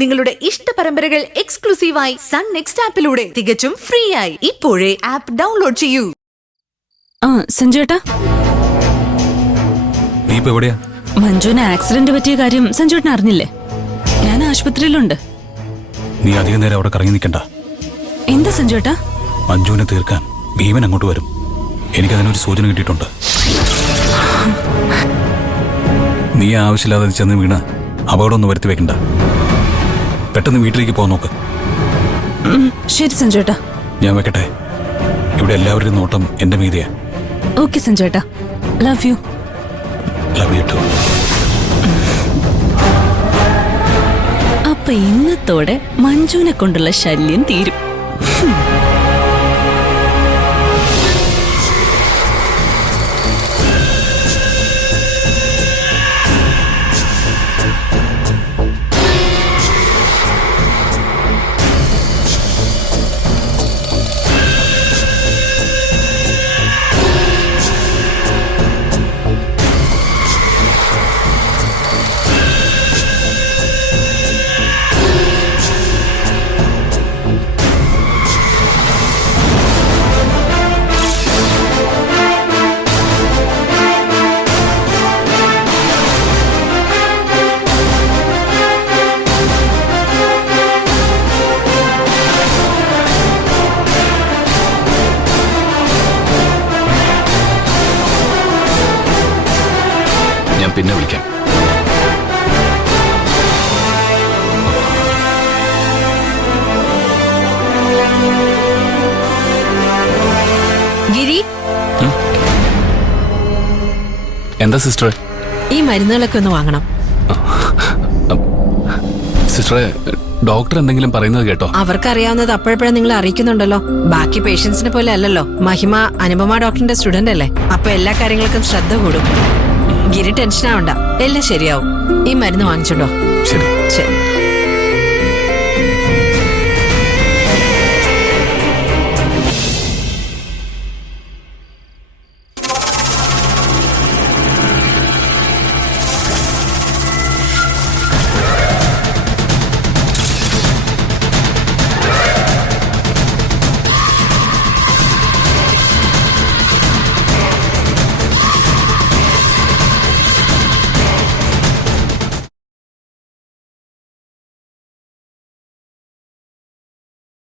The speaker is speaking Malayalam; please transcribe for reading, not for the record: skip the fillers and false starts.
നിങ്ങളുടെ ഇഷ്ട പരമ്പരകൾ എക്സ്ക്ലൂസീവായി സൺ നെക്സ്റ്റ് ആപ്പിലൂടെ തികച്ചും ഫ്രീ ആയി ഇപ്പോഴേ ആപ്പ് ഡൗൺലോഡ് ചെയ്യൂ. സഞ്ജുവേട്ടാ, നീ ഇപ്പൊ എവിടെയാ? മഞ്ജുവിന് ആക്സിഡന്റ് പറ്റിയ കാര്യം സഞ്ജുവേട്ടൻ അറിഞ്ഞില്ലേ? ഞാൻ ആശുപത്രിയിലുണ്ട്. നീ അധികം നേരം അവിടെ കറങ്ങി നിൽക്കണ്ട. എന്താ സഞ്ജുവേട്ടാ? മഞ്ജുവിനെ തീർക്കാൻ ഭീമൻ അങ്ങോട്ട് വരും. എനിക്കതിനൊരു സൂചന കിട്ടിയിട്ടുണ്ട്. നീ ആവശ്യമില്ലാതെ ചെന്ന് വീണ് അപകടമൊന്നും വരുത്തി വെക്കണ്ട. പെട്ടെന്ന് വീട്ടിലേക്ക് പോകാൻ നോക്ക്. ശരി സഞ്ജുവേട്ടാ. ഞാൻ വെക്കട്ടെ. ഇവിടെ എല്ലാവരുടെയും നോട്ടം എന്റെ മീതിയാ. ഓക്കെ സഞ്ജുവേട്ടാ, love you. Love you too. അപ്പൊ ഇന്നത്തോടെ മഞ്ജുവിനെ കൊണ്ടുള്ള ശല്യം തീരും. ഞാൻ പിന്നെ വിളിക്കാം. ഗിരി, എന്താ സിസ്റ്ററെ? ഈ മരുന്നുകളൊക്കെ ഒന്ന് വാങ്ങണം. സിസ്റ്ററെ, ഡോക്ടർ എന്തെങ്കിലും പറയുന്നത് കേട്ടോ? അവർക്കറിയാവുന്നത് അപ്പോഴപ്പോഴും നിങ്ങൾ അറിയിക്കുന്നുണ്ടല്ലോ. ബാക്കി പേഷ്യൻസിനെ പോലെ അല്ലല്ലോ. മഹിമ അനുപമ ഡോക്ടറിന്റെ സ്റ്റുഡന്റ് അല്ലേ? അപ്പൊ എല്ലാ കാര്യങ്ങൾക്കും ശ്രദ്ധ കൂടും. ഗിരി ടെൻഷൻ ആവണ്ട, എല്ലാം ശരിയാവും. ഈ മരുന്ന് വാങ്ങിച്ചോണ്ടോ. ശരി. ശരി.